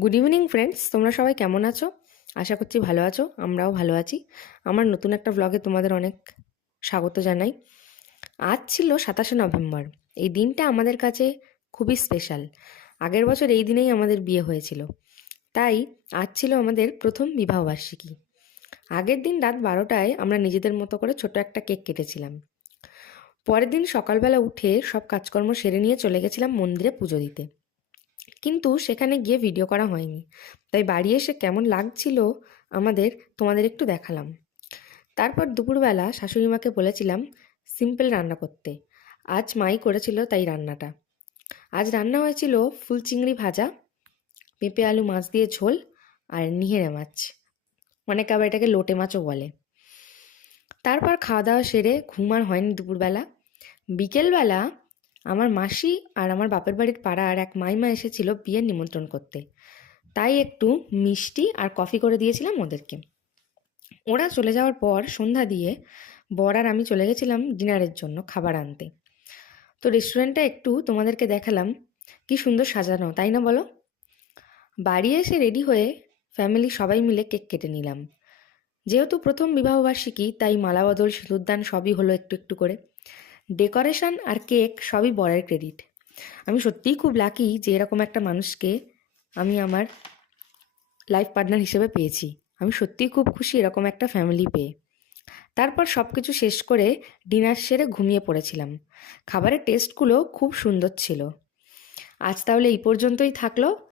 Good evening friends, তোমরা সবাই কেমন আছো? আশা করছি ভালো আছো। আমরাও ভালো আছি। আমার নতুন একটা ব্লগে তোমাদের অনেক স্বাগত জানাই। আজ ছিল 27শে নভেম্বর। এই দিনটা আমাদের কাছে খুবই স্পেশাল। আগের বছর এই দিনেই আমাদের বিয়ে হয়েছিল, তাই আজ ছিল আমাদের প্রথম বিবাহবার্ষিকী। আগের দিন রাত 12টায় আমরা নিজেদের মতো করে ছোট একটা কেক কেটেছিলাম। পরের দিন সকালবেলা উঠে সব কাজকর্ম সেরে নিয়ে চলে গেছিলাম মন্দিরে পুজো দিতে, কিন্তু সেখানে গিয়ে ভিডিও করা হয়নি। তাই বাড়ি এসে কেমন লাগছিল তোমাদের একটু দেখালাম। তারপর দুপুরবেলা শাশুড়ি মাকে বলেছিলাম সিম্পল রান্না করতে। আজ মাই করেছিল তাই রান্নাটা। আজ রান্না হয়েছিল ফুল চিংড়ি ভাজা, পেঁপে আলু মাছ দিয়ে ঝোল, আর নিহেরে মাছ, অনেকে আবার এটাকে লোটে মাছও বলে। তারপর খাওয়া দাওয়া সেরে ঘুম আর হয়নি দুপুরবেলা। বিকেলবেলা আমার মাসি আর আমার বাপের বাড়ির পাড়ার এক মাইমা এসেছিল বিয়ের নিমন্ত্রণ করতে, তাই একটু মিষ্টি আর কফি করে দিয়েছিলাম ওদেরকে। ওরা চলে যাওয়ার পর সন্ধ্যা দিয়ে বর আর আমি চলে গেছিলাম ডিনারের জন্য খাবার আনতে। তো রেস্টুরেন্টটা একটু তোমাদেরকে দেখালাম, কি সুন্দর সাজানো, তাই না বলো? বাড়ি এসে রেডি হয়ে ফ্যামিলি সবাই মিলে কেক কেটে নিলাম। যেহেতু প্রথম বিবাহবার্ষিকী, তাই মালা বদল, সিঁদুরদান সবই হলো একটু একটু করে। ডেকোরেশন আর কেক সবই বরের ক্রেডিট। আমি সত্যিই খুব লাকি যে এরকম একটা মানুষকে আমি আমার লাইফ পার্টনার হিসেবে পেয়েছি। আমি সত্যিই খুব খুশি এরকম একটা ফ্যামিলি পেয়ে। তারপর সব কিছু শেষ করে ডিনার সেরে ঘুমিয়ে পড়েছিলাম। খাবারের টেস্টগুলো খুব সুন্দর ছিল। আজ তাহলে এই পর্যন্তই থাকলো।